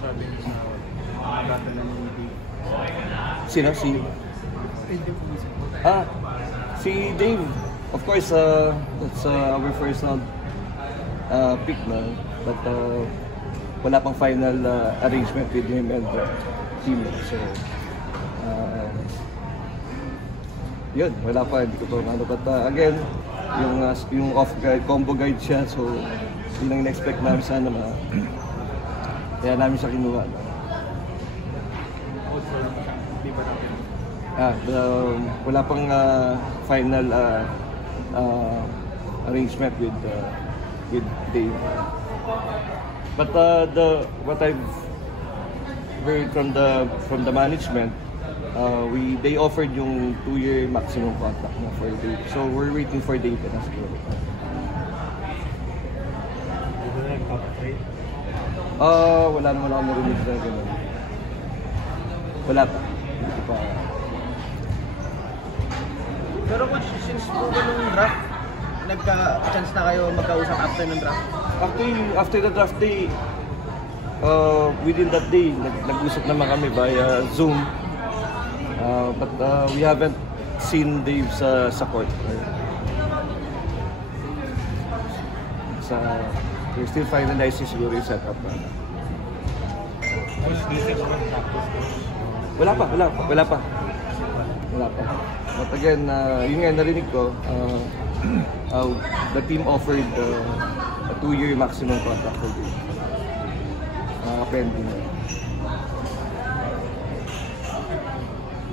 sabi niyo sa magkakaroon ng hindi? Sino? Si Dave. Of course, that's our first round pick na. But wala pang final arrangement with him and the team. So, yun, wala pa, hindi ko pa ano. But again, yung off-guide, combo guide siya. So, yun ang in-expect namin sana kaya namin siya kinuha. Wala pang final arrangement with Dave. But what I've heard from the management, they offered yung 2-year maximum contract na for Dave. So we're waiting for Dave na siguro. Wala naman ako narinig na gano'n. Wala pa. Hindi ko pa. Pero coach, since po ba nung draft, nagka-chance na kayo magkausap after ng draft? Actually, after the draft day, within that day, nag-usap naman kami via Zoom. But we haven't seen Dave sa court. We're still finalizing siguro yung setup. Wala pa. But again, yun nga narinig ko, the team offered a 2-year maximum contract for Dave. Pending.